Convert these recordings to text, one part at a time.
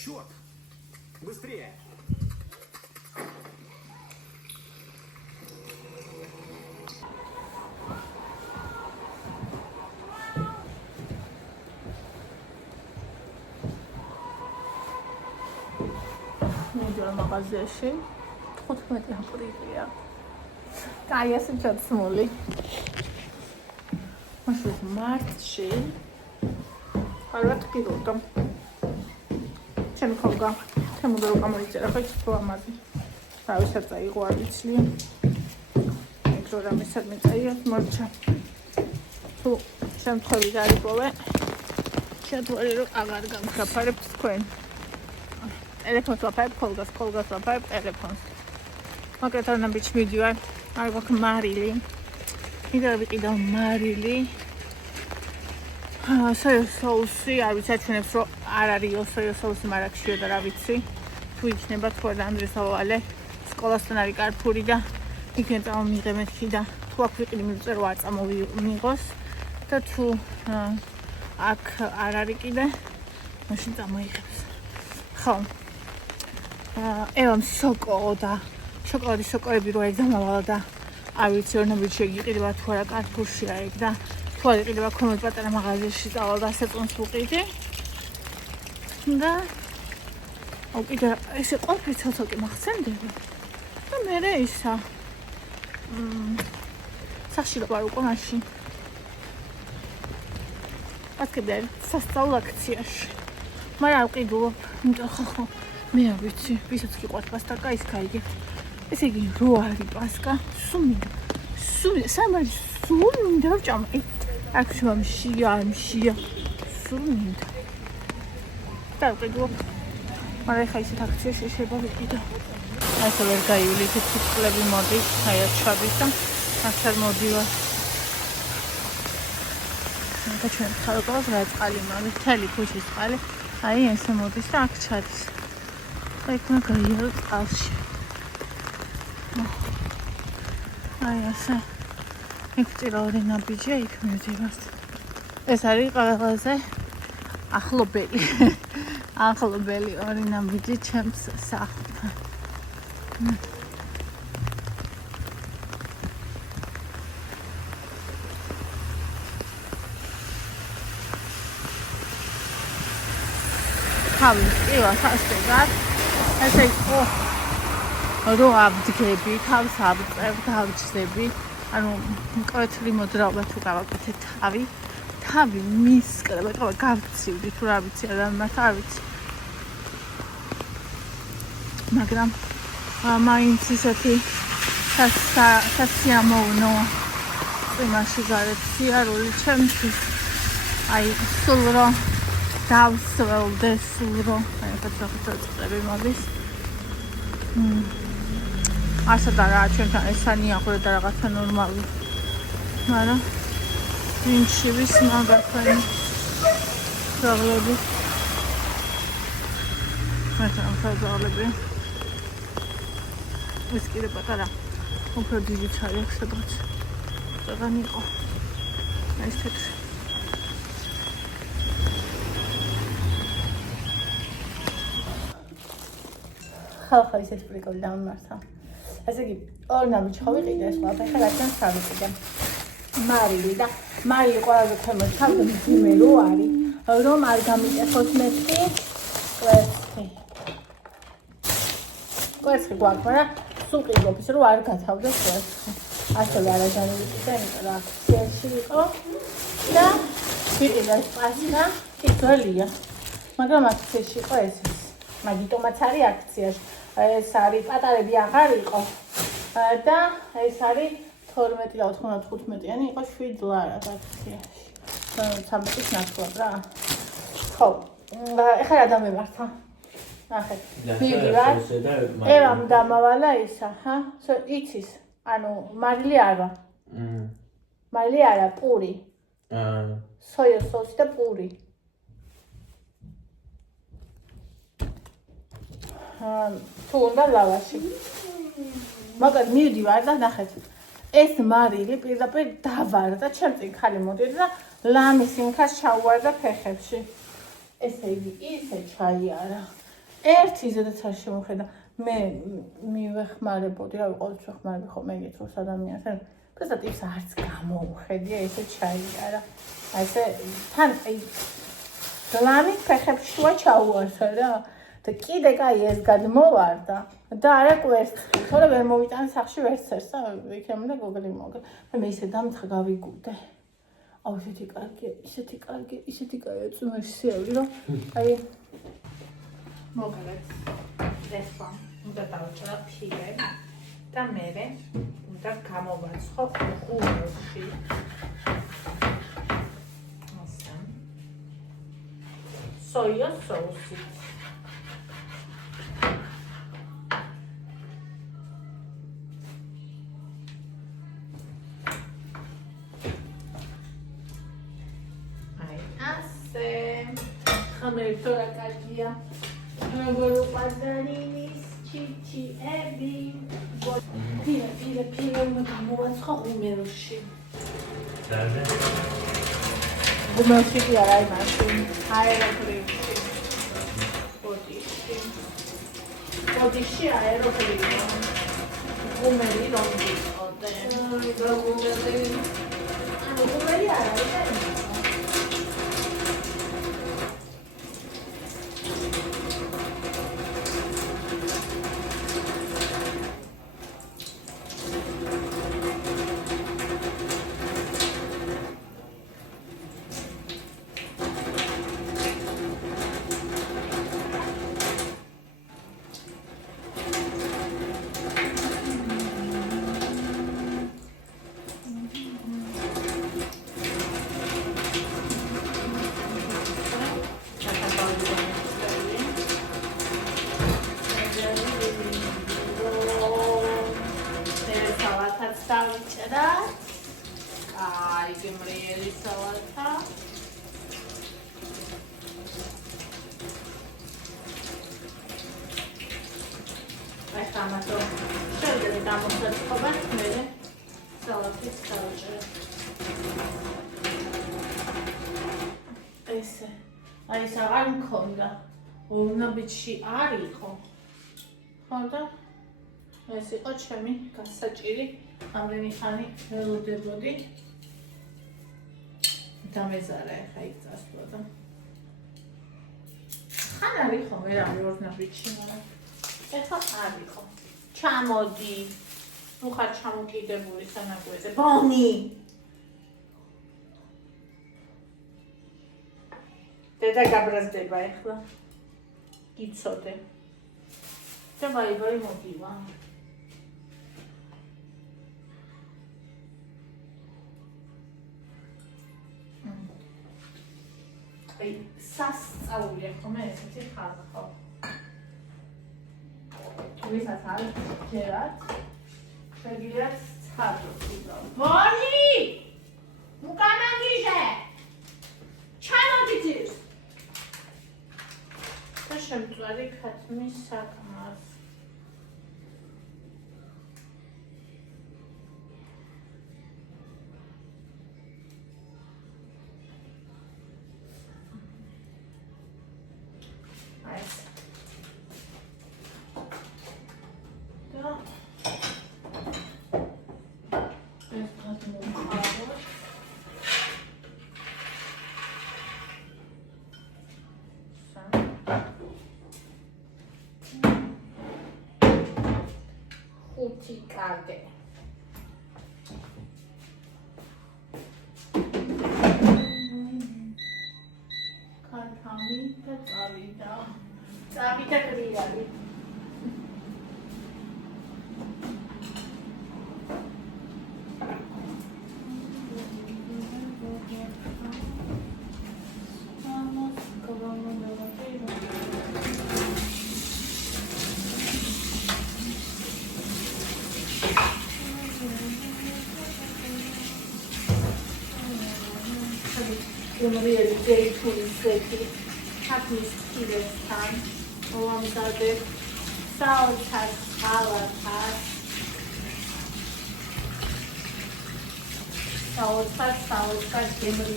Черт! Быстрее! მიდივალ მაღაზიაში 15 აპრილია. კაი ასე ჩაცმული. მაშინ მარტში არა თქვიოდა. ჩემ ხალხა თემუდა რომ გამოიწერა ხო ის ამაზე. თავისაც აიღო არ ვიცი. მიკრორამის სადმე წაია მორჩა. თუ შემთხვევით არ იპოვე შეთვალე რომ აღარ გამხაფარებ თქვენ. ტელეფონს ვაფარებ კოლგას ვაფარებ ტელეფონს. მაგრამ ნაბიჯ მიდივარ. არ გვაქვს მარილი. მინდა ვიყიდავ მარილი. სოიო соуსი, არ ვიცი აჩვენებს რომ არ არის სოიო соуსი მარაკშიო და რა ვიცი. თუ იქნება თუ არა ანდრესავალე სკოლასთან არის კარფური და იქნებ წამომიღე მეთქი და თუ აქ ვიყიდი მივწერო რომ არ წამოვიღოს და თუ აქ არ არის კიდე მაშინ წამოიღებს. ხო. ევამ სოკო და შოკოლადის სოკოები რო ეგზამავალა და არ ვიცი რომ ნაბიჯი იყიდება თუ არა კარფურშია ეგ და თუ არ იყიდება ქონოთ პატარა მაღაზიაში წავალ და ასეწონს ვუყიდი და უკიდე ესე ყოფილი ცოტა მახსენდება და მე ისა სახში ვარ უკვე მაშინ აკეთებ სასწავლო აქციაში მაგრამ არ ვყიდულობ იმიტომ ხო მე არ ვიცი ვისაც გიყვართ პასტაკა ის გაიგე ესე იგი რო არის პასკა სულ სამარი სულ მინდა ჭამა აქ შემშია სულ მინდა და ვყიდულობ მაგრამ ხა ისეთ აქციაში შეიძლება ვიყიდო ასე ვერ გაივლით ციფრები მოდის აი აჩვავის და ახალ მოდივა და ჩვენ ხალხოს რა წყალი მაქვს თელი ქუჩის წყალი აი ესე მოდის და აქ ჩადის აი იქნა გაიარო წყალში აი ასე იქ წირავდი ნაბიჯია იქ მივდივართ ეს არის ყველაზე ახლობელი ორი ნაბიჯი ჩემს სახლთან თავი ივა სასტეგარ ესე იყო რო აბძგები თავს აბძები ანუ მკვეთრი მოძრაობა თუ გავაკეთე თავი მისკრება ყვა გავცივდი თუ რა ვიცი არ მართა არ ვიცი მაგრამ მაინც ისეთი სასიამოვნო იმაში გარეთ სიარული ჩემთვის აი სულ რომ დავსველდე სულ რომ აი ფოტოები მოდის ასა და რა ჩვენთან ესანი ახლა და რაღაცა ნორმალური მაგრამ ვინჩივის მაგათანი ზაღლები მაგრამ ზაღლები ეს კიდე პატარა უფრო დიდი ჩარი აქვს სადღაც წაგან იყო ეს თეთრი ხალხა ისეთ პრიკოლი დამმართა ესე იგი ორ ნაბიჯი ხო ვიყიდე ეს ყველაფერი რადგან სავიყიდე მარილი და მარილი ყველაზე ქვემოთ ჩავდა მძიმე რო არის რომ არ გამიწევს მეთქი კვერცხი გვაქვს მაგრამ სულ ყიდობ ის რომ არ გათავდეს კვერცხი ასევე არაჟანი ვიყიდე იმიტომ რომ აქციაში იყო და ვიყიდე ეს პასტა იძველია მაგრამ აქციაში იყო ესეც მაგიტომაც არის აქციაში ეს არის პატარები აღარ იყო და ეს არის 12 და 95-იანი იყო 7 ლარად აქციაში 13-ის ნაცვლად რა ხო ეხლა რა დამემართა ნახეთ მივიდივარ ევამ დამავალა ისა იცის ანუ მარილი არა მარილი არა პური სოიო соуსი და პური თუ უნდა ლავაში მაგრამ მივდივარ და ნახეთ ეს მარილი პირდაპირ დავარდა ჩემ წინ ხალი მოდიოდა და ლამის ინქას ჩაუვარდა ფეხებში ესე იგი ისე ჩაიარა ერთი ზედაც არ შემოხედა. მე მივეხმარებოდი, რავი, ყოველთვის ვეხმარები ხოლმე ეგეთს ადამიანს. პრესტატ ის არც გამოუხედია, ესე ჩაიარა. აი ესე თან აი გლანი ფეხებს შუა ჩაუარსა რა. და კიდე კაი ეს გადმოვარდა და არა კვერცხი. თორე ვერ მოვიტანე სახში ვერცერს და იქნებოდა გოგლი მოგლი. მე ისე დამთხა გავიგუდე. აუ ისეთი კარგი, ისეთი კაი წუნერსიები რომ აი მოგალეთ ეს ფამ. უნდა დავჭრა ფილე და მერე უნდა გამოვაცხო ღუმელში. ასე. სოია სოუსი. Apertura cardia, agora o passarinhos, chichi-ebi, pira, uma boa só o meu chip. O meu chip era aí, mas era por isso. Pode ser, era por isso. O meu não diz, o meu era. აი ეს აღარ მქონდა. ორნაბიჯში არ იყო. ხო და ეს იყო ჩემი გასაჭირი. ამდენი ხანი ველოდებოდი. დამეზარა ახლა იქ წასვლა და ხან არ იყო ვერავი ორნაბიჯში, მაგრამ ეხლა არ იყო. ჩამოდი. ნუ ხარ ჩამოკიდებული სანაგვეზე. ბონი. დედა გაბრაზდება ახლა. გიცოდე. და ბაიბალი მოგივა. აი, სასწაულია ხომ ესეთი ხალხო. ვისაც არ ჯერათ, შეგიძლიათ ცხადოთ უბრალოდ. ბონი! მუკამაგიჟე! ჩამოდიძირს! და შემწვარი ქათმის საკმას. Cade. Cantamita, Tabita criali. Really day to day happy this time. Along the salad has salad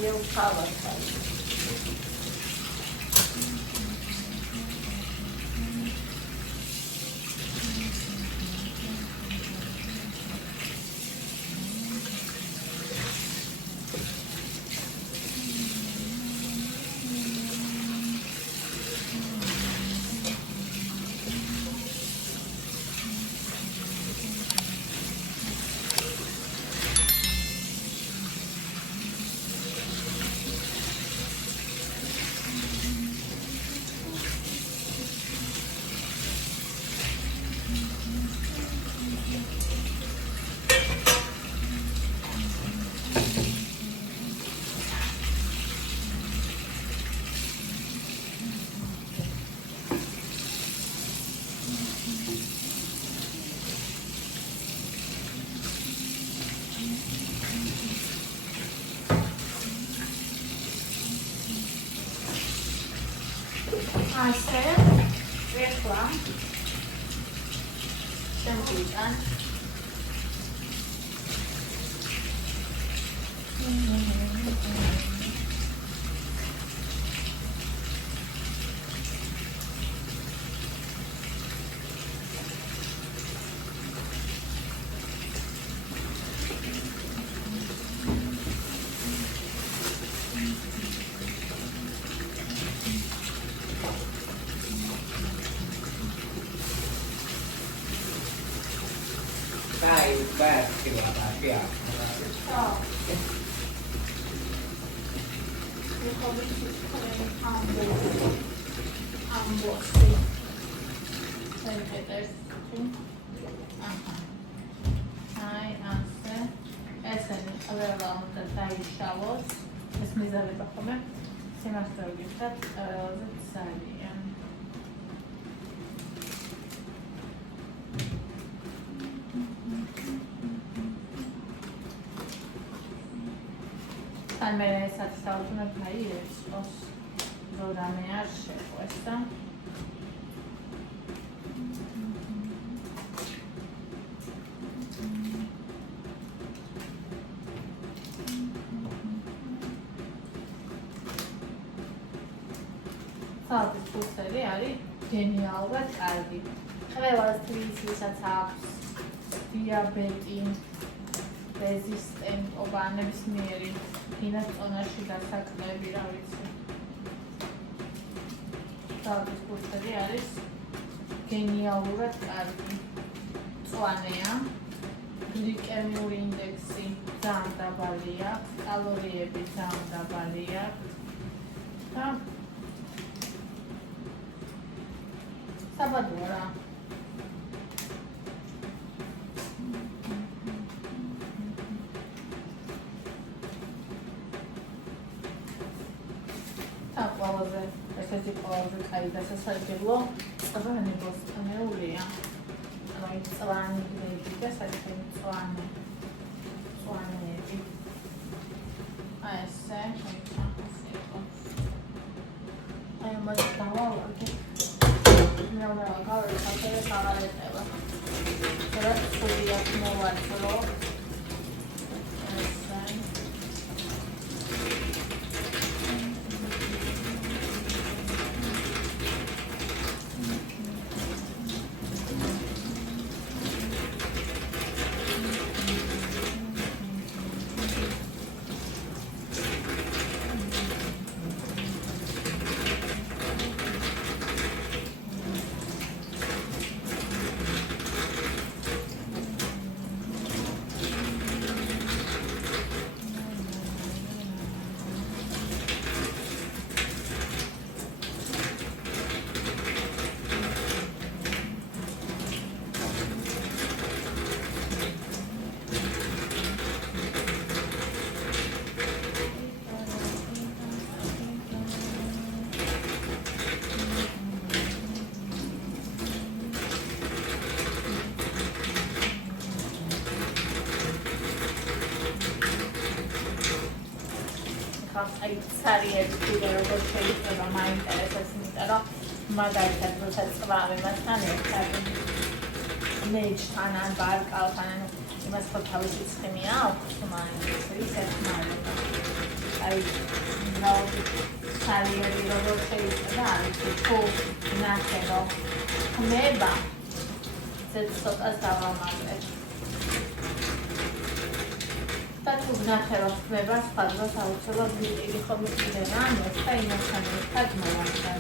real salad. ასე ეხლა შემგვიტან Bad kiểu là kiểu αν με satisfăcut με plăiesc, o ramear și ăsta. Sāpes pusēri arī ģeniāli kārdi. Ყველასთვის, ვისაც აქვს დიაბეტი, რეზისტენტობა, ნებისმიერი ინასწონაში დასაკლები, რა ვიცი. Sāpes pusēri არის ģeniალურად კარგი. მწვანეა, გლიკემიური ინდექსი ძალიან დაბალია, კალორიები ძალიან დაბალია და საბადოა რა. ესეთი ყველაზე კაი დასასვენებლო წვანი ბოსტონეულია. აი წვანი გრეიბი და საერთოდ წვანეები. აი ესე, აი მას დავალაგე. ნამა გავარ ხალხზე აღარეთება. რა სწორია მოვაწრო. აი ცარიები კიდე როგორ შეიძლება მაინტერესებს, იმიტომ რომ მაგალითად როცა წვავე მასთან ერთად ნეჯთან ან ბარკალთან იმას ხო თავისი ცხიმი აქვს, მაინც ის ეხმარება. აი ცარიები როგორ შეიძლება არის თუ ნახე რომ ხმება ცოტას დავამატებ. და თუ ნახე რომ ხმება სხვა დროს აუცილებლად ვიყიდი ხოლმე კიდე რამეს და იმასთან ერთად მოვახდარ.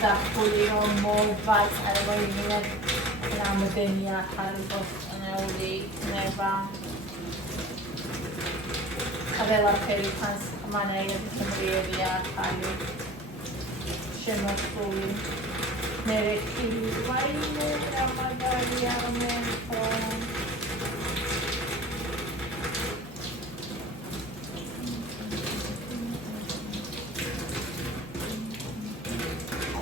ზაფხული რომ მოვაწარო იმენა რამდენი ახალი ბოსტონეული იქნება. ყველაფერი ფანს მანაირად შემრიელია ახალი შემოსული. Merekli vaine Ramadariamento.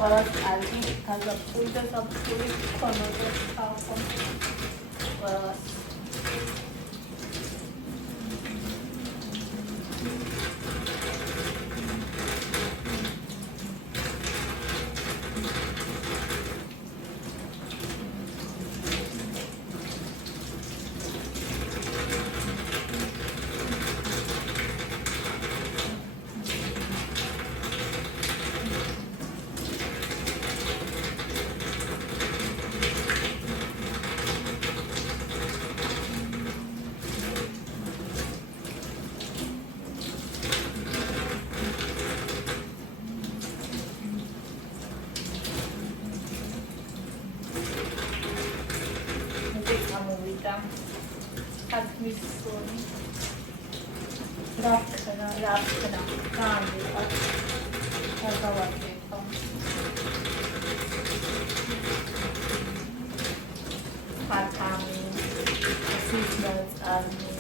Oraz algi kaza pójdę za psulik konodę stałką. Oraz Admissori Rakna, Gandhi, Bhagavad-gita Patami, Achievements and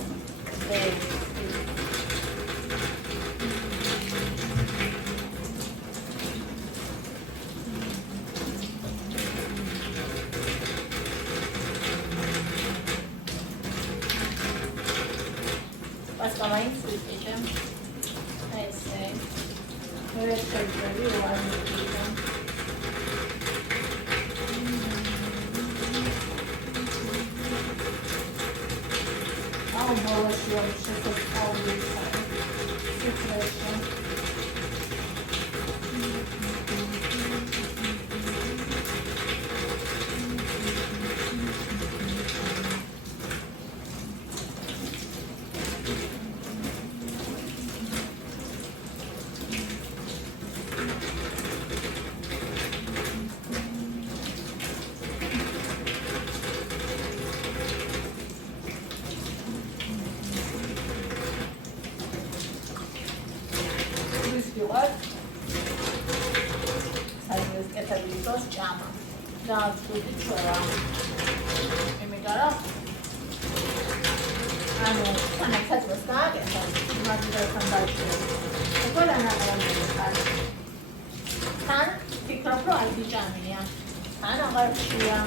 Asta mai însuțice. Hai să rețelării o anumită. Au bălă și eu și să stau lipsare. Se trece. Televizion ჭამა და ცუდი ჩვევა. იმიტომ რომ ანუ თანაც გააკეთა, მაგითან დაიწყო. ყველანაირად ხარ. თან ფიქრობ რომ აი ჭამია. თან აღარშია.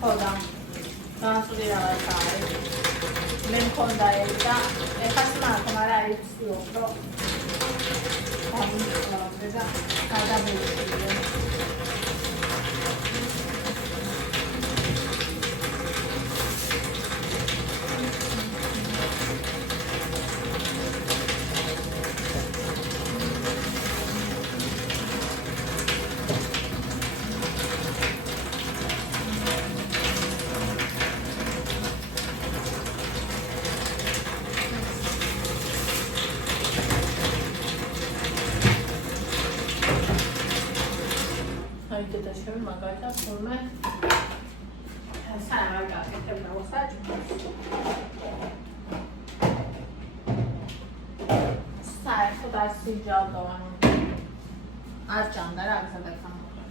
ხოდა. გასული რაღაცა არის. მე მქონდა ეს და ეხლა სმარტო, მაგრამ არის ვსიობ რომ და გადავეცილე. და შევი მაგალითად თურმე სანამ გაკეთებ და ვსაჯულოს საერთოდ არ სიჯავდა ანუ არ ჭამდა რა სადაც ამოყრა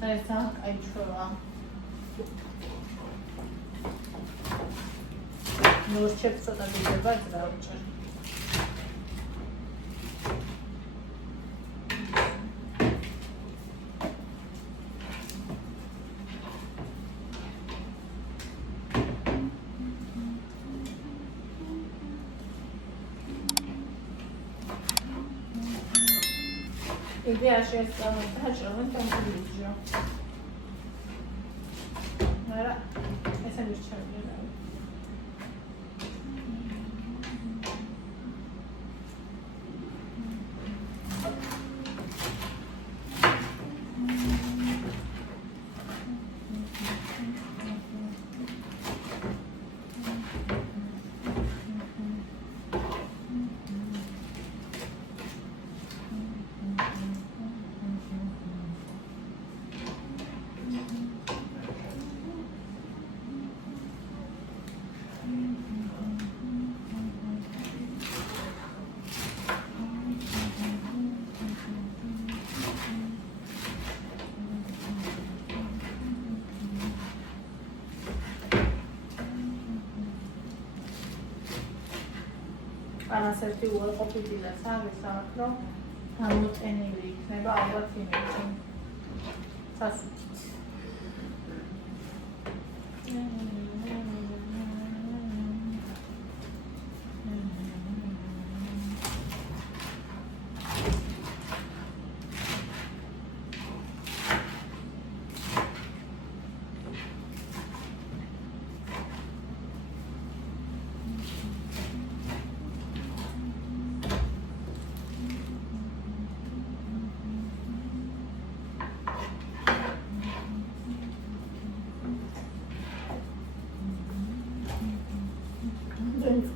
და ეს აი ჩვევა ნუ შეფსა და დიდება და უჭერ Ideea este să faci rământă în televizor. Era, hai să nu știu ce era. პანას ერთი უარყოფითი და სამი საათრო გამოწენილი იქნება ალბათ იმით სასუქით.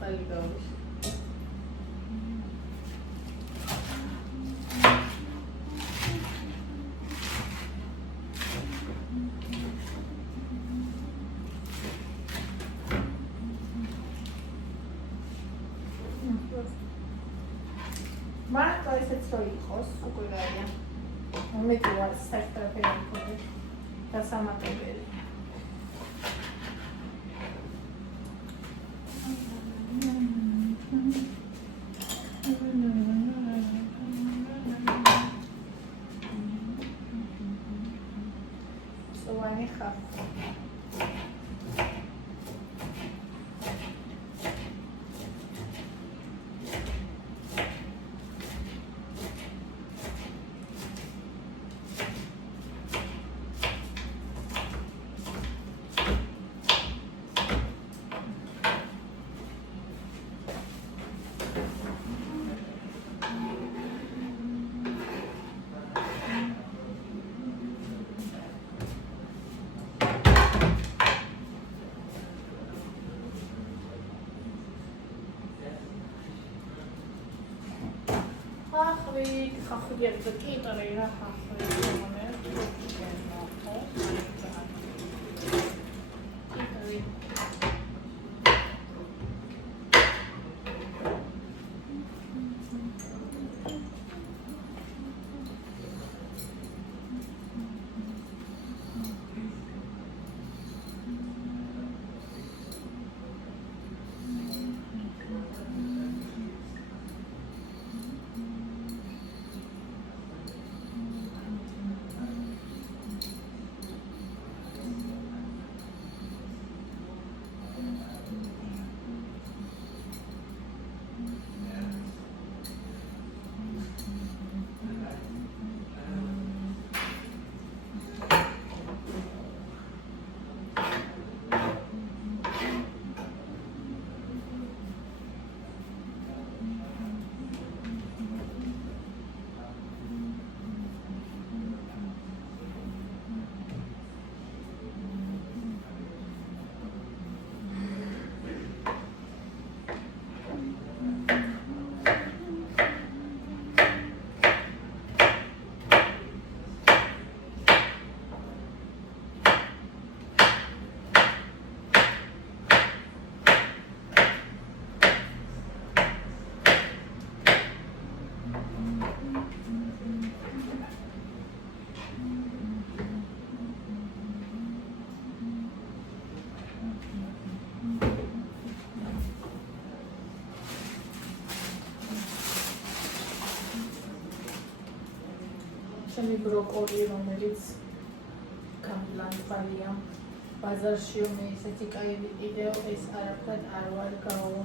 წყალი გავის. მარტო ესეც რო იყოს, უკვე გაია. მომედი ვარ საერთოდ დასამატებელი. ხახვი ერთ კი იტარე რა ხახვი ჩემი ბროკოლი, რომელიც გამლანძღალია ბაზარში მე ესეთი კაი ვიყიდეო, ეს არაფრად არ ვარ გაო.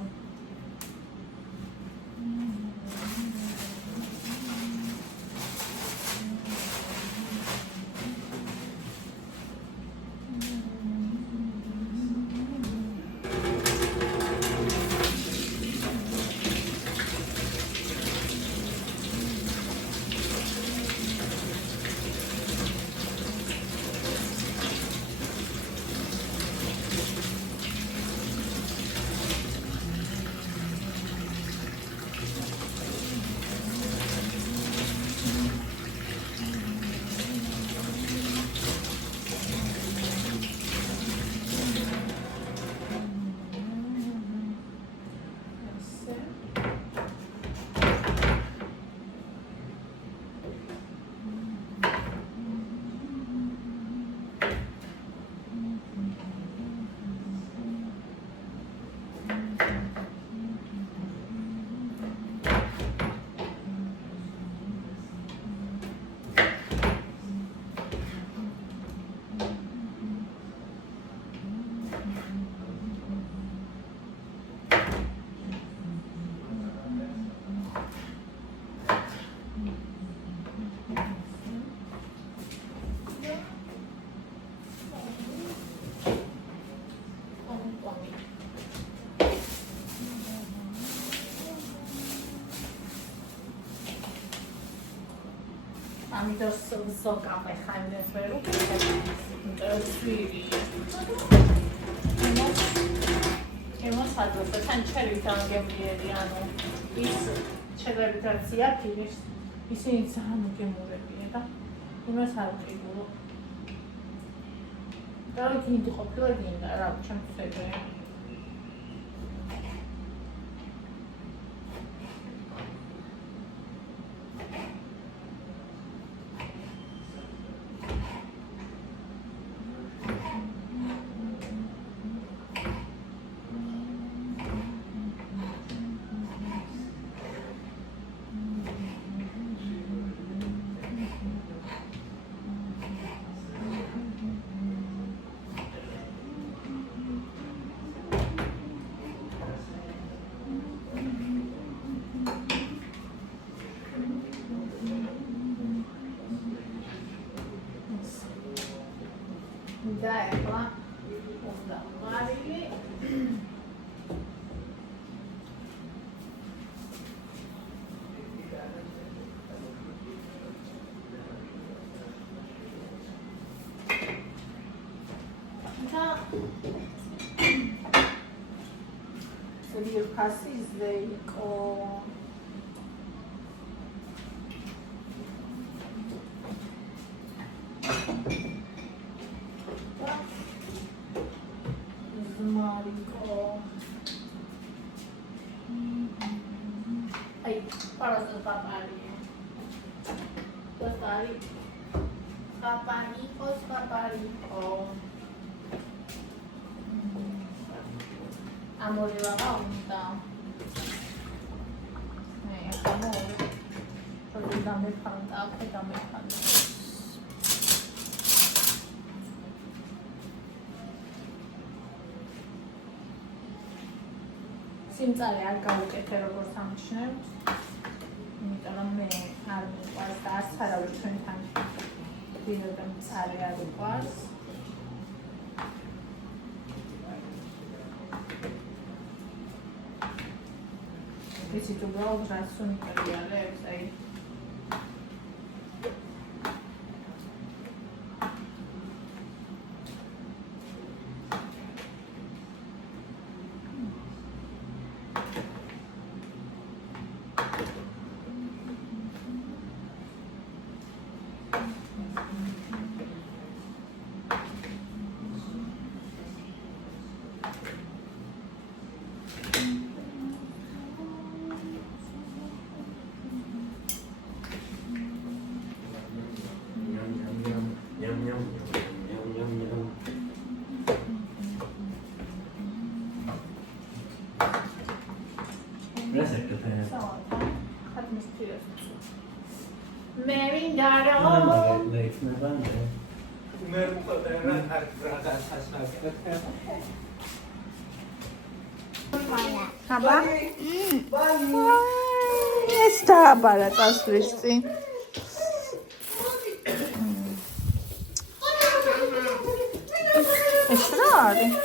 pomidors sokam ეხაინდეს ვერ უკეთებ. შვირი. ემოსადოს თან ჩერვით ამგებლიერი, ანუ ის ჩერვით რაც იაფირის, ისინი ძალიან მოგემურებია და იმას არ ვყიდულო. და გინდი ყოფილა გინდა რა, ჩემთვის ეგრეა. და ეხლა უნდა მარილი და ფასი ზე იყო Παραστός παπάρι. Παπάρι. Παπαρίκος, παπαρίκο. Amore la vanta. Amore. Proprio da me fanta, da me fanta. Simțare ar გავუკეთე როგორც ამჩნევთ. იმიტომ რომ მე არ მიყვარს და არც არავის ჩვენთან ვინმე მწარე არ მიყვარს. ისიც უბრალოდ რაც უნიკალიალებს, აი Aba? Está para წასვლის წინ. ეს რა არის?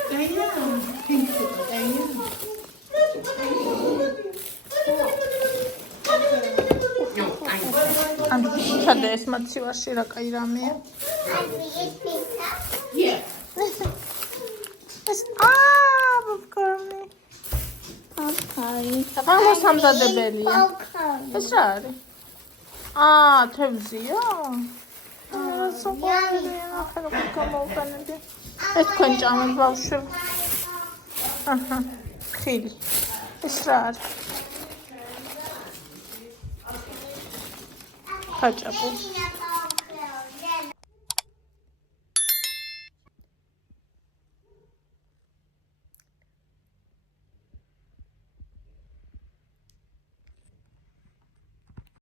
ამ ჩადე ეს მაცივაში რა კაი რამეა? ეს პოპკორნი. Vamos სამზადებელია. ეს რა არის? თევზია? სოყვარულია, ახლა გამოვყენები. ეს თქვენ ჭამეთ ბავშვები? ხილი. ეს რა არის? ხაჭაპური.